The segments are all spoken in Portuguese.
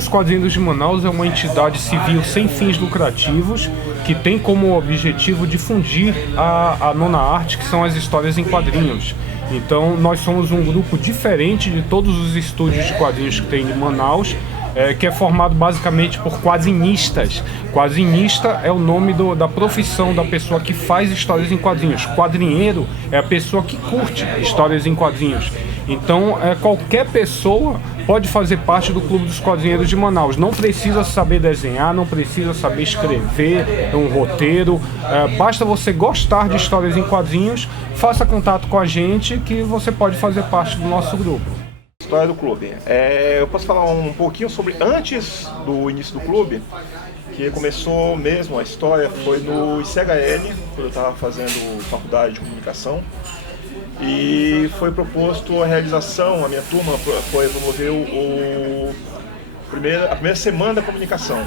dos Quadrinheiros de Manaus é uma entidade civil sem fins lucrativos que tem como objetivo difundir a nona arte, que são as histórias em quadrinhos. Então nós somos um grupo diferente de todos os estúdios de quadrinhos que tem em Manaus, que é formado basicamente por quadrinistas. Quadrinista é o nome da profissão da pessoa que faz histórias em quadrinhos. Quadrinheiro é a pessoa que curte histórias em quadrinhos. Então qualquer pessoa pode fazer parte do Clube dos Quadrinheiros de Manaus. Não precisa saber desenhar, não precisa saber escrever um roteiro. Basta você gostar de histórias em quadrinhos, faça contato com a gente que você pode fazer parte do nosso grupo. História do clube. Eu posso falar um pouquinho sobre antes do início do clube, que começou mesmo a história, foi no ICHL, quando eu estava fazendo faculdade de comunicação, e foi proposto a realização, a minha turma foi promover a primeira semana da comunicação.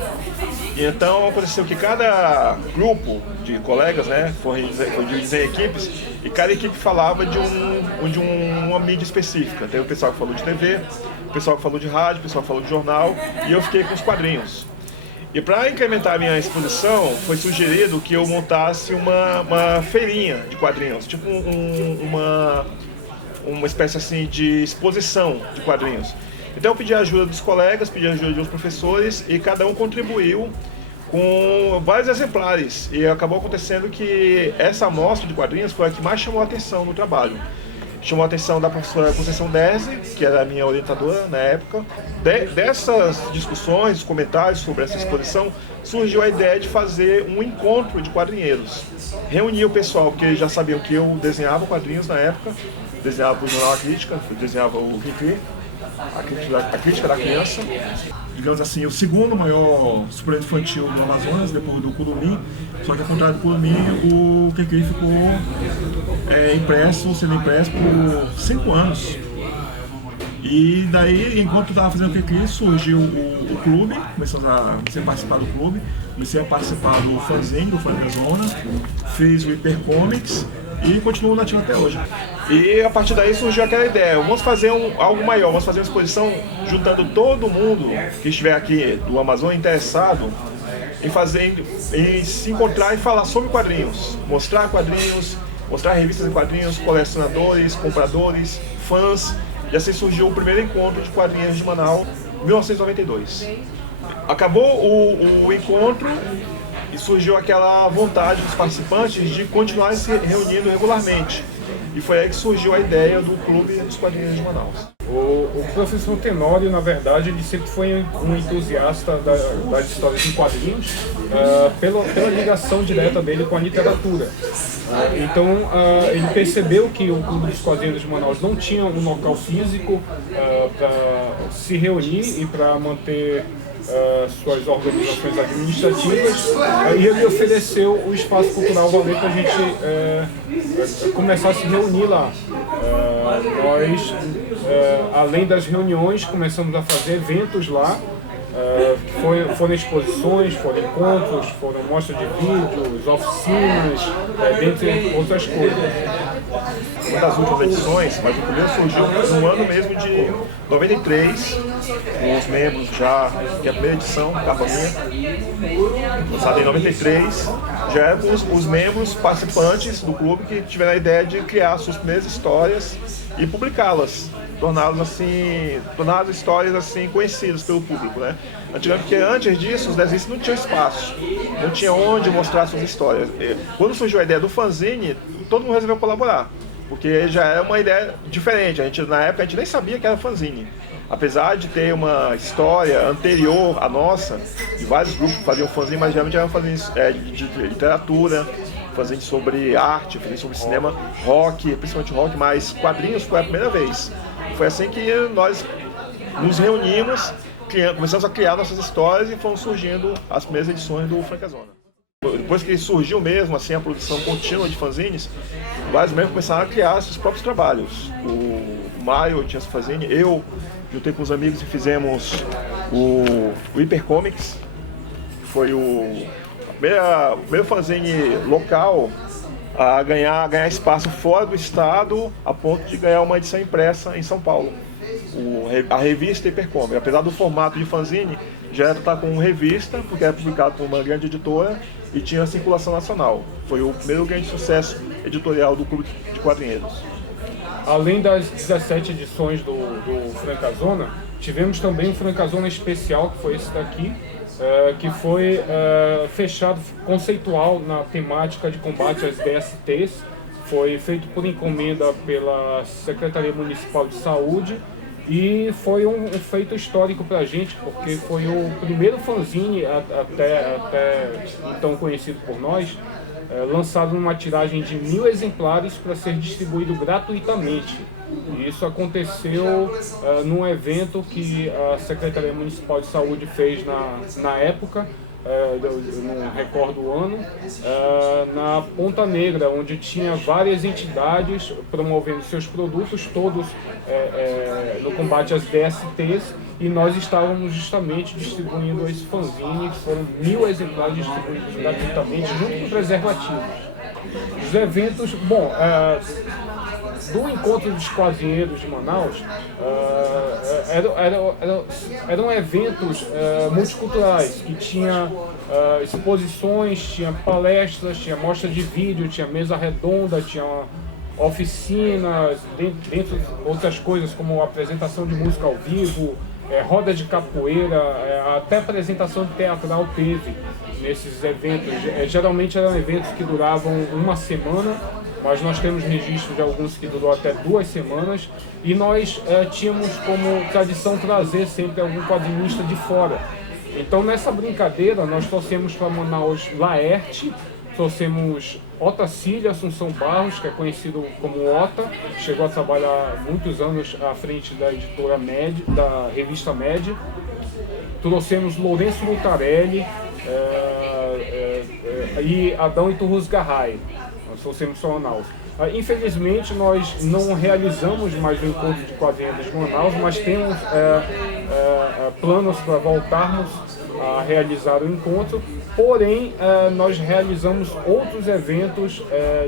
E então aconteceu que cada grupo de colegas, foi dividido em equipes, e cada equipe falava de uma mídia específica. Teve o pessoal que falou de TV, o pessoal que falou de rádio, o pessoal que falou de jornal, e eu fiquei com os quadrinhos. E para incrementar a minha exposição, foi sugerido que eu montasse uma feirinha de quadrinhos, tipo uma espécie assim de exposição de quadrinhos. Então eu pedi a ajuda dos colegas, pedi a ajuda de uns professores e cada um contribuiu com vários exemplares. E acabou acontecendo que essa amostra de quadrinhos foi a que mais chamou a atenção no trabalho. Chamou a atenção da professora Conceição Derzi, que era a minha orientadora na época. Dessas discussões, comentários sobre essa exposição, surgiu a ideia de fazer um encontro de quadrinheiros. Reunir o pessoal, porque eles já sabiam que eu desenhava quadrinhos na época, desenhava para o jornal A Crítica, eu desenhava o Cri-Cri, a crítica da criança, digamos assim, o segundo maior suplemento infantil do Amazonas, depois do Curumim, só que ao contrário do Curumim, o Cri-Cri ficou sendo impresso por 5 anos. E daí, enquanto eu estava fazendo o Cri-Cri, surgiu o clube, comecei a participar do clube, comecei a participar do fanzine, do Francazona, fiz o Hipercomics e continuo nativo até hoje. E a partir daí surgiu aquela ideia, vamos fazer algo maior, vamos fazer uma exposição juntando todo mundo que estiver aqui do Amazonas interessado em se encontrar e falar sobre quadrinhos, mostrar revistas de quadrinhos, colecionadores, compradores, fãs, e assim surgiu o primeiro encontro de quadrinhos de Manaus, em 1992. Acabou o encontro e surgiu aquela vontade dos participantes de continuar se reunindo regularmente. E foi aí que surgiu a ideia do Clube dos Quadrinheiros de Manaus. O professor Tenório, na verdade, ele sempre foi um entusiasta das histórias em quadrinhos, pela ligação direta dele com a literatura. Então, ele percebeu que o Clube dos Quadrinheiros de Manaus não tinha um local físico para se reunir e para manter suas organizações administrativas, e ele ofereceu o Espaço Cultural Valer para a gente começar a se reunir lá. Nós, além das reuniões, começamos a fazer eventos lá, foram exposições, foram encontros, foram mostras de vídeos, oficinas, dentre outras coisas. Uma das últimas edições, mas o primeiro surgiu no ano mesmo de 93, com os membros já, que é a primeira edição, capa minha, lançada em 93, já é com os membros participantes do clube que tiveram a ideia de criar suas primeiras histórias e publicá-las, tornar as histórias assim conhecidas pelo público, né? Porque antes disso os desenhistas não tinham espaço, não tinha onde mostrar suas histórias. Quando surgiu a ideia do fanzine, todo mundo resolveu colaborar, porque já era uma ideia diferente. Na época a gente nem sabia que era fanzine. Apesar de ter uma história anterior à nossa, de vários grupos que faziam fanzine, mas geralmente eram fanzines de literatura, fanzine sobre arte, fanzine sobre cinema, rock, principalmente rock, mas quadrinhos foi a primeira vez. Foi assim que nós nos reunimos, começamos a criar nossas histórias e foram surgindo as primeiras edições do Francazona. Depois que surgiu mesmo assim a produção contínua de fanzines, vários membros começaram a criar seus próprios trabalhos. O Maio tinha esse fanzine, eu juntei com os amigos e fizemos o Hipercomics, que foi o primeiro fanzine local a ganhar espaço fora do estado, a ponto de ganhar uma edição impressa em São Paulo. a revista Hipercomic. Apesar do formato de fanzine, já está com revista, porque é publicado por uma grande editora e tinha circulação nacional. Foi o primeiro grande sucesso editorial do Clube de Quadrinheiros. Além das 17 edições do Francazona, tivemos também um Francazona especial, que foi esse daqui, que foi fechado, conceitual na temática de combate às DSTs. Foi feito por encomenda pela Secretaria Municipal de Saúde e foi um feito histórico para a gente, porque foi o primeiro fanzine, até então conhecido por nós, lançado numa tiragem de 1000 exemplares para ser distribuído gratuitamente. E isso aconteceu num evento que a Secretaria Municipal de Saúde fez na época, não recordo o ano, na Ponta Negra, onde tinha várias entidades promovendo seus produtos, todos no combate às DSTs, e nós estávamos justamente distribuindo esse fanzine, que foram 1000 exemplares distribuídos gratuitamente, junto com preservativos. Os eventos, do Encontro dos Quadrinheiros de Manaus, eram eventos multiculturais, que tinha exposições, tinha palestras, tinha mostra de vídeo, tinha mesa redonda, tinha oficinas, dentro outras coisas como apresentação de música ao vivo, roda de capoeira, até apresentação teatral teve nesses eventos. Geralmente eram eventos que duravam uma semana, mas nós temos registro de alguns que durou até 2 semanas, e nós tínhamos como tradição trazer sempre algum quadrinista de fora. Então, nessa brincadeira, nós trouxemos para Manaus Laerte, trouxemos Otacílio Assunção Barros, que é conhecido como Ota, chegou a trabalhar muitos anos à frente da editora Med, da revista Med. Trouxemos Lourenço Mutarelli e Adão Iturrus Garray. Nós trouxemos só Manaus. Infelizmente, nós não realizamos mais o encontro de quadrinheiros de Manaus, mas temos planos para voltarmos a realizar o encontro. Porém, nós realizamos outros eventos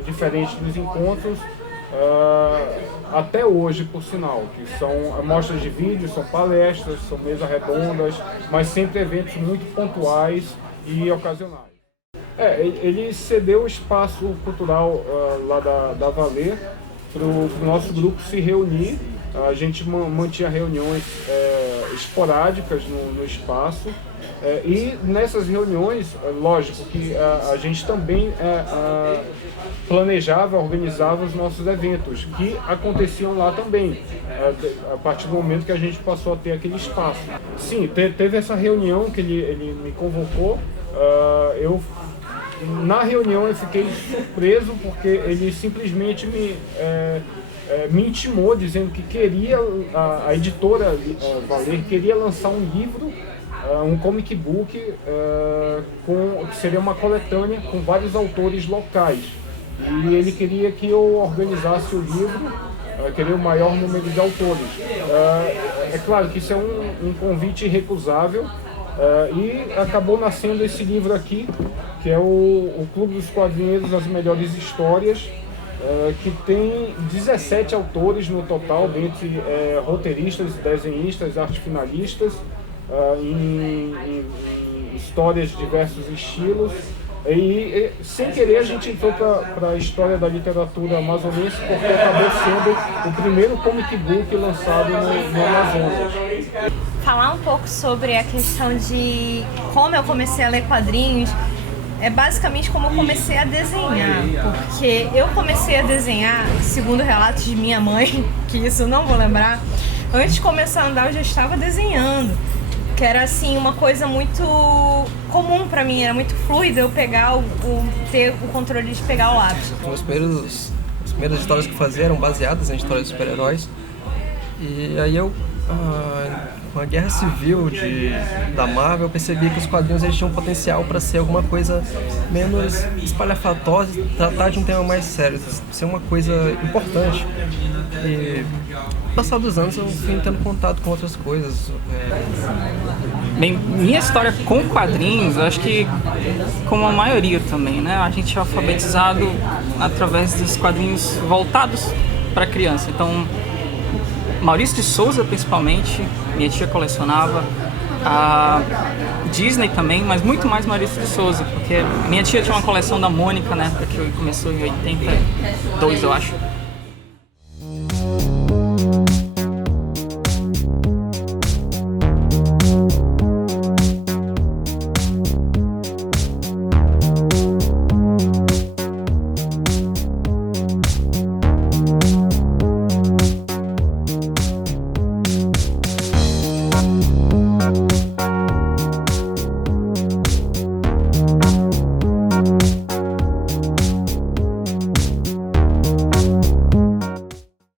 diferentes dos encontros até hoje, por sinal, que são mostras de vídeo, são palestras, são mesas redondas, mas sempre eventos muito pontuais e ocasionais. Ele cedeu o espaço cultural lá da Valer para o nosso grupo se reunir. A gente mantinha reuniões esporádicas no espaço, e nessas reuniões, lógico que a gente também planejava, organizava os nossos eventos, que aconteciam lá também, a partir do momento que a gente passou a ter aquele espaço. Sim, teve essa reunião que ele me convocou. Na reunião eu fiquei surpreso, porque ele simplesmente me intimou, dizendo que queria, a editora Valer queria lançar um livro, um comic book, que seria uma coletânea com vários autores locais. E ele queria que eu organizasse o livro, queria o maior número de autores. É claro que isso é um convite irrecusável, e acabou nascendo esse livro aqui, que é o Clube dos Quadrinheiros, As Melhores Histórias, que tem 17 autores no total, dentre roteiristas, desenhistas, arte finalistas, em histórias de diversos estilos. E sem querer a gente entrou para a história da literatura amazonense, porque acabou sendo o primeiro comic book lançado no Amazonas. Falar um pouco sobre a questão de como eu comecei a ler quadrinhos, é basicamente como eu comecei a desenhar, porque eu comecei a desenhar, segundo relatos de minha mãe, que isso eu não vou lembrar, antes de começar a andar eu já estava desenhando, que era assim uma coisa muito comum para mim, era muito fluido eu pegar ter o controle de pegar o lápis. As primeiras histórias que eu fazia eram baseadas em histórias de super-heróis, e aí eu, com a Guerra Civil da Marvel, eu percebi que os quadrinhos eles tinham potencial para ser alguma coisa menos espalhafatosa, tratar de um tema mais sério, ser uma coisa importante. E no passar dos anos eu fui tendo contato com outras coisas. Bem, minha história com quadrinhos, eu acho que como a maioria também, né? A gente é alfabetizado através dos quadrinhos voltados para criança. Então, Maurício de Souza, principalmente, minha tia colecionava. A Disney também, mas muito mais Maurício de Souza, porque minha tia tinha uma coleção da Mônica, né, que começou em 82, eu acho.